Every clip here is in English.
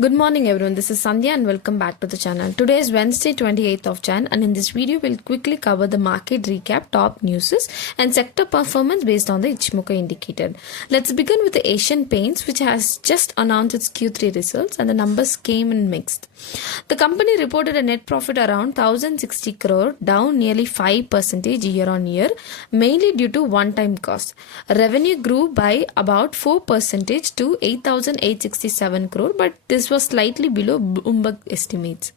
Good morning everyone, this is Sandhya and welcome back to the channel. Today is Wednesday 28th of Jan and in this video we'll quickly cover the market recap, top news and sector performance based on the Ichimoku indicator. Let's begin with the Asian Paints which has just announced its Q3 results and the numbers came in mixed. The company reported a net profit around 1060 crore, down nearly 5% year on year, mainly due to one-time costs. Revenue grew by about 4% to 8,867 crore, but this was slightly below Bloomberg estimates.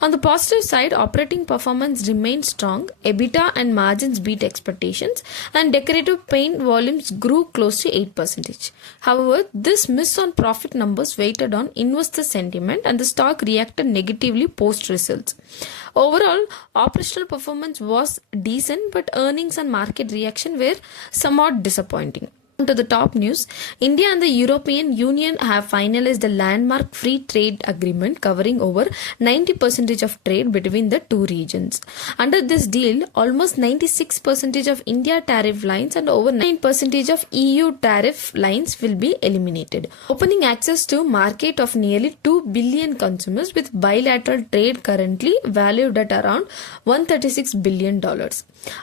On the positive side, operating performance remained strong, EBITDA and margins beat expectations, and decorative paint volumes grew close to 8%. However, this miss on profit numbers weighted on investor sentiment and the stock reacted negatively post-results. Overall, operational performance was decent, but earnings and market reaction were somewhat disappointing. To the top news, India and the European Union have finalized a landmark free trade agreement covering over 90% of trade between the two regions. Under this deal, almost 96% of India tariff lines and over 9% of EU tariff lines will be eliminated, opening access to market of nearly 2 billion consumers with bilateral trade currently valued at around $136 billion.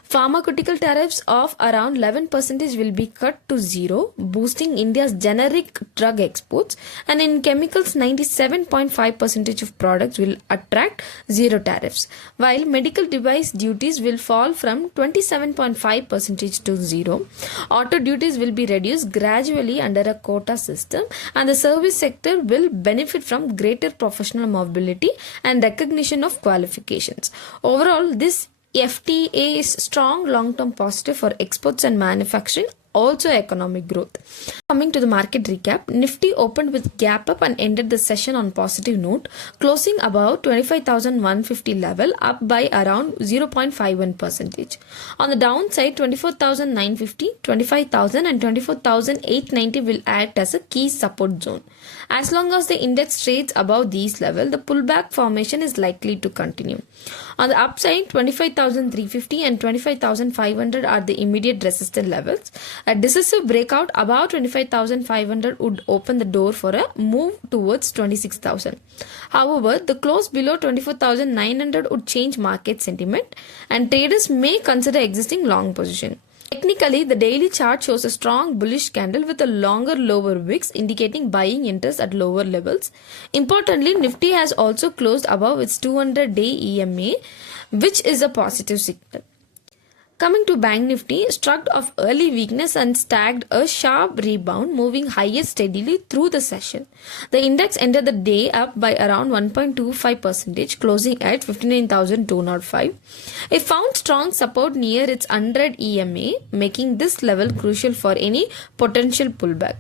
Pharmaceutical tariffs of around 11% will be cut to zero, boosting India's generic drug exports, and in chemicals 97.5% of products will attract zero tariffs, while medical device duties will fall from 27.5% to zero. Auto duties will be reduced gradually under a quota system, and the service sector will benefit from greater professional mobility and recognition of qualifications. Overall, this FTA is strong long-term positive for exports and manufacturing, also economic growth. Coming to the market recap, Nifty opened with gap up and ended the session on positive note, closing above 25,150 level, up by around 0.51%. On the downside, 24,950, 25,000 and 24,890 will act as a key support zone. As long as the index trades above these levels, the pullback formation is likely to continue. On the upside, 25,350 and 25,500 are the immediate resistance levels. A decisive breakout above 25,500 would open the door for a move towards 26,000. However, the close below 24,900 would change market sentiment and traders may consider existing long position. Technically, the daily chart shows a strong bullish candle with a longer lower wicks indicating buying interest at lower levels. Importantly, Nifty has also closed above its 200-day EMA, which is a positive signal. Coming to Bank Nifty, struck off early weakness and stacked a sharp rebound, moving higher steadily through the session. The index ended the day up by around 1.25%, closing at 59,205. It found strong support near its 100 EMA, making this level crucial for any potential pullback.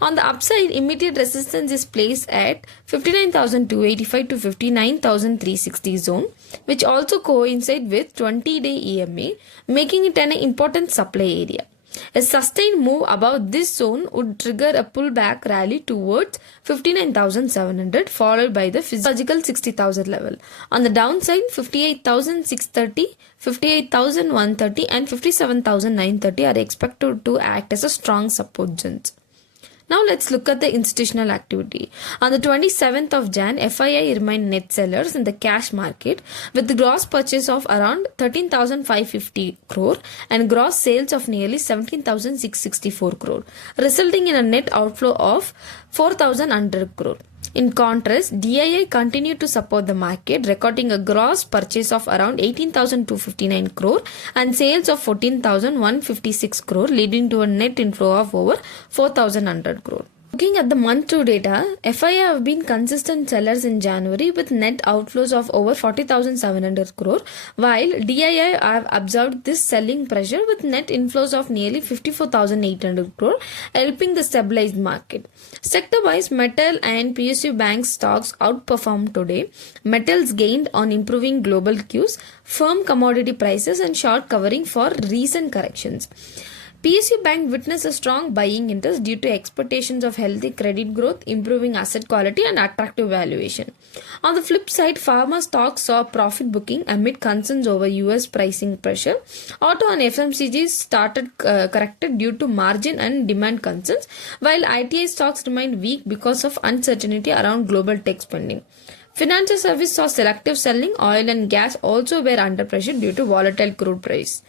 On the upside, immediate resistance is placed at 59,285 to 59,360 zone, which also coincides with 20-day EMA, making it an important supply area. A sustained move above this zone would trigger a pullback rally towards 59,700, followed by the physiological 60,000 level. On the downside, 58,630, 58,130 and 57,930 are expected to act as a strong support zones. Now let's look at the institutional activity. On the 27th of Jan, FII remained net sellers in the cash market with the gross purchase of around 13,550 crore and gross sales of nearly 17,664 crore, resulting in a net outflow of 4,100 crore. In contrast, DII continued to support the market, recording a gross purchase of around 18,259 crore and sales of 14,156 crore, leading to a net inflow of over 4,100 crore. Looking at the month-to data, FII have been consistent sellers in January with net outflows of over 40,700 crore, while DII have observed this selling pressure with net inflows of nearly 54,800 crore, helping the stabilized market. Sector-wise, metal and PSU bank stocks outperformed today. Metals gained on improving global cues, firm commodity prices and short covering for recent corrections. PSU Bank witnessed a strong buying interest due to expectations of healthy credit growth, improving asset quality, and attractive valuation. On the flip side, pharma stocks saw profit booking amid concerns over US pricing pressure. Auto and FMCG started corrected due to margin and demand concerns, while ITI stocks remained weak because of uncertainty around global tech spending. Financial service saw selective selling. Oil and gas also were under pressure due to volatile crude price.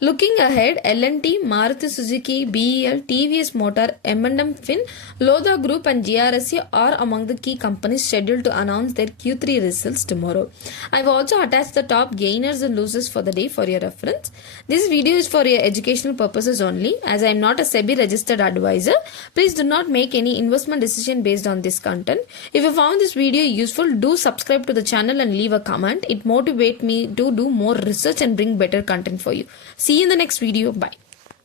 Looking ahead, L&T, Maruti Suzuki, BEL, TVS Motor, M&M Fin, Lodha Group and GRSC are among the key companies scheduled to announce their Q3 results tomorrow. I've also attached the top gainers and losers for the day for your reference. This video is for your educational purposes only. As I am not a SEBI registered advisor, please do not make any investment decision based on this content. If you found this video useful, do subscribe to the channel and leave a comment. It motivates me to do more research and bring better content for you. See you in the next video. Bye.